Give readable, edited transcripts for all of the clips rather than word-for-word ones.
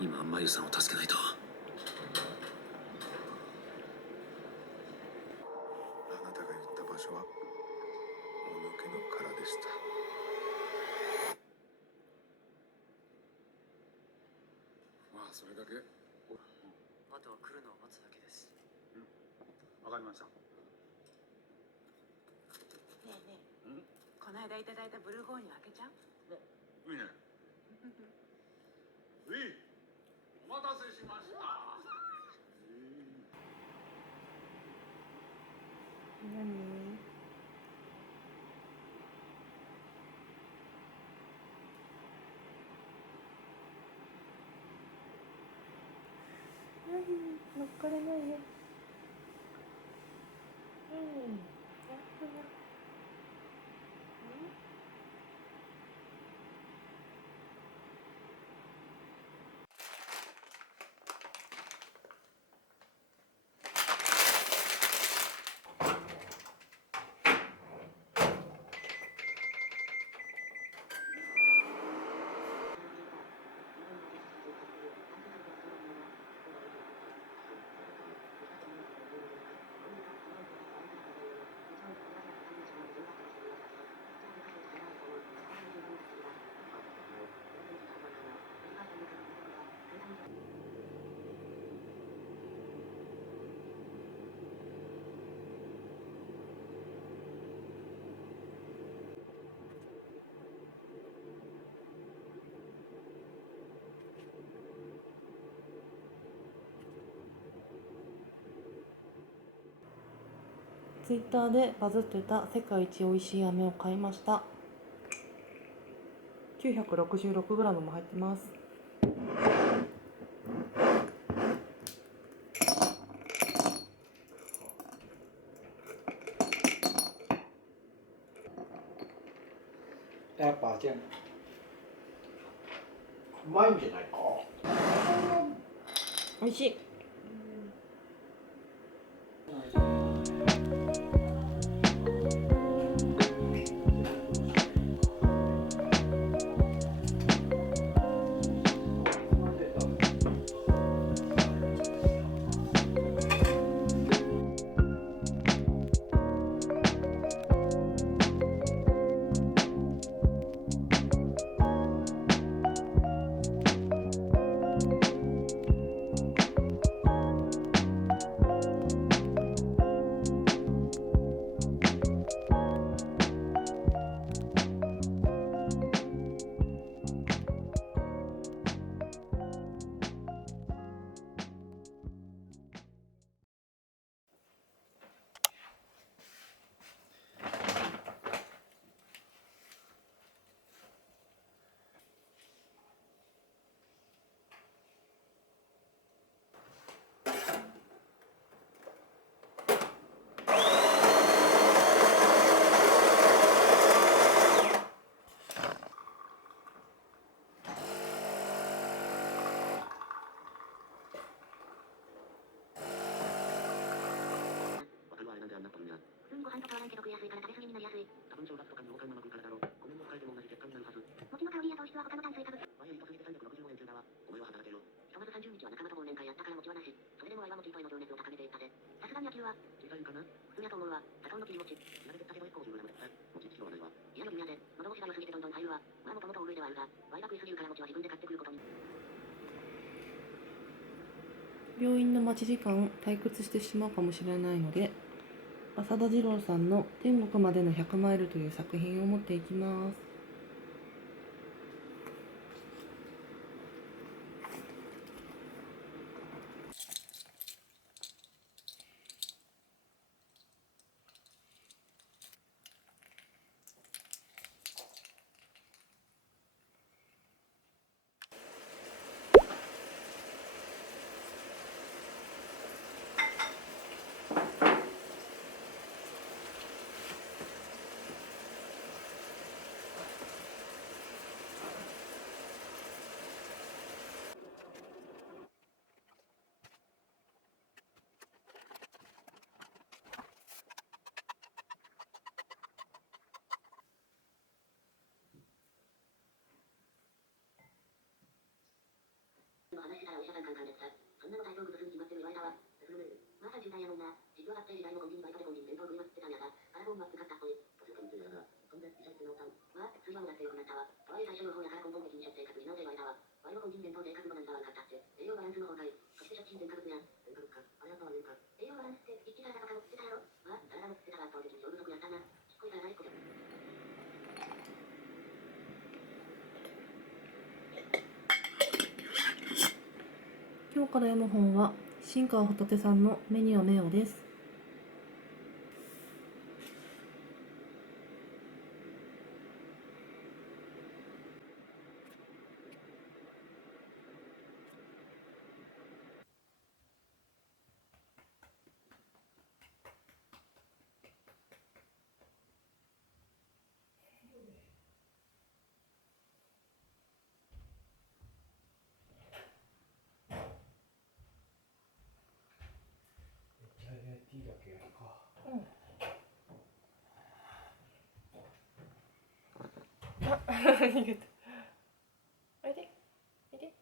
今まゆさんを助けないと。あなたが言った場所はもぬけの殻でした。まあそれだけ。あとは来るのを待つだけです。わかりました。ねえねえ、この間いただいたブルゴーニュ開けちゃう？いいね。お待たせしました。何？乗っかれないよ。やっとな。ツイッターでバズってた世界一美味しい飴を買いました。966g も入ってます。やっぱ味うまいんじゃないか。美味しい。ご飯と変わらんけど食いやすいから食べ過ぎになりやすい。多分正月とかに豪快なまま食うからだろう。米も変えても同じ結果になるはず。餅のカロリーや糖質は他の炭水化物。前へ糸過ぎて365円中だわ。お前は働けよ。ひとまず30日は仲間と忘年会やったから餅はなし。それでも愛は餅いっぱいの情熱を高めていったぜ。さすがに野球は小さいかな。普通やと思うわ。砂糖の切り餅。調べてったけど1個 50g だった。餅必要はないわ。嫌な組やで。喉越しが良すぎてどんどん入るわ。まあもともと大食いではあるが、ワイが食いすぎるから餅は自分で買ってくることに。病院の待ち時間退屈してしまうかもしれないので、浅田次郎さんの天国までの100マイルという作品を持っていきます。さんカンカンですさ。そんなの体調崩すに決まってる言われたわ。まあ30代やもんな。実はだって時代のコンビニバイトでコンビニ弁当食いまくってたんやが、アラゴンマップ買ったっぽい。図書館みてえやな。そんで医者って治ったん。まあ、通常になって良くなったわ。とはいえ最初の方やから根本的に食生活見直せ言われたわ。ワイのコンビニ弁当生活の何が悪かったって。栄養バランスの崩壊。そして食品添加物や。添加物か。あれやったわ言うか。栄養バランスって一気サラダとかも食ってたやろ。まあ、サラダも食ってたが圧倒的に養不足やったな。ちっこいサラダ1個で。今日から読む本は新川ほたてさんの目には目をです。HIIT だけやるか。逃げた。おいで。おいで。おいで。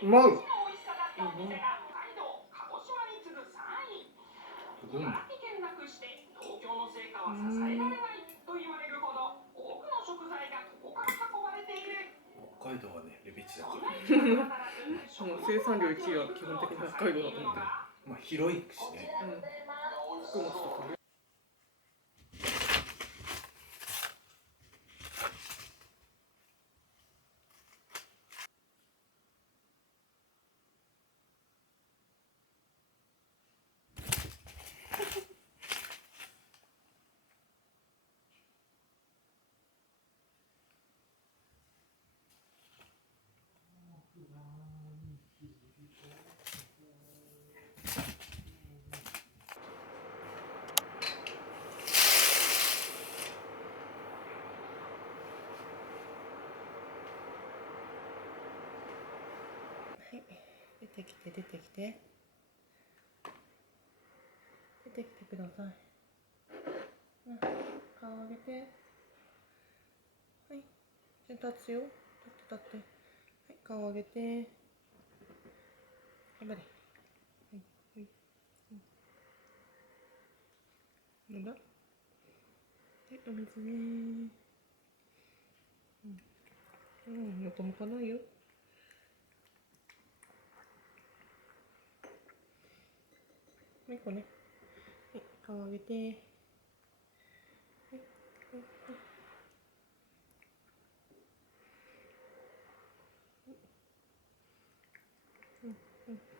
うまい。うん。北海道はね、レベチだから。生産量1位は基本的に北海道だと思ってる。まあ広いしね。福松とかね。はい、出てきて出てきて出てきてください。うん、顔上げて。はい、じゃあ立つよ。立って立って。はい、顔上げて。頑張れ。はいはい。なんだ。はい、お水ね。横向かないよ。もう一個ね。はい、顔上げて。はい、はい、は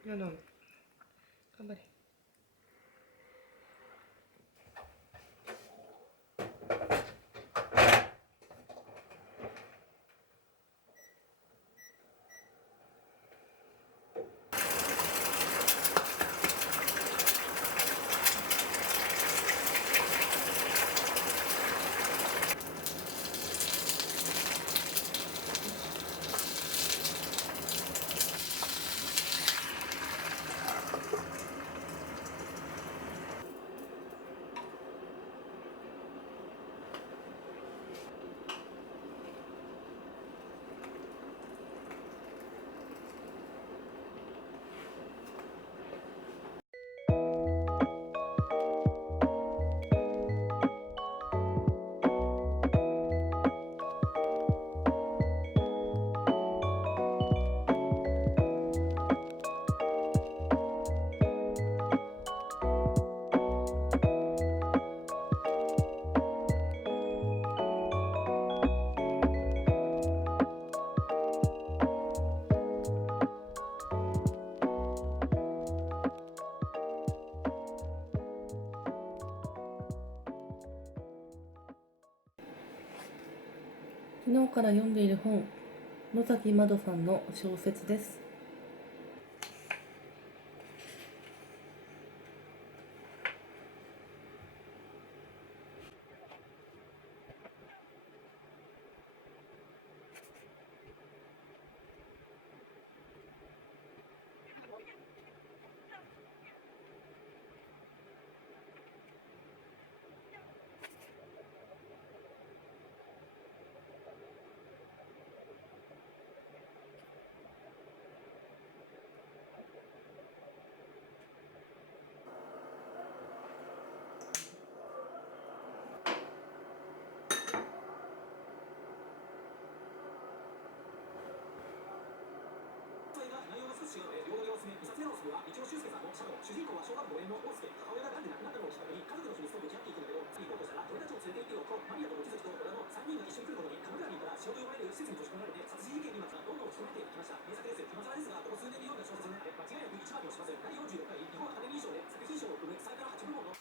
い。やだ。頑張れ。昨日から読んでいる本、野崎まどさんの小説です。内容が少し違うので、両方でおすすめ。2冊目のおすすめは、一応修介さんのシャドウ。主人公は小学5年の大輔。母親が癌で亡くなったのをきっかけに、家族の秘密と向き合っていくんだけど、次行こうとしたら、俺たちを連れて行ってよと、マリアと望月と俺の3人が一緒に来ることに、カムグラに行ったら、塩と呼ばれる施設に閉じ込められて、殺人事件にまつわるどんどん仕留めていきました。名作です。今更ですが、ここ数年で読んだ小説の中で、間違いなく一番をします。第46回日本アカデミー賞で作品賞を含む最多の8部門の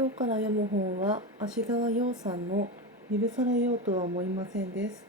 今日から読む本は、芦沢洋さんの許されようとは思いませんです。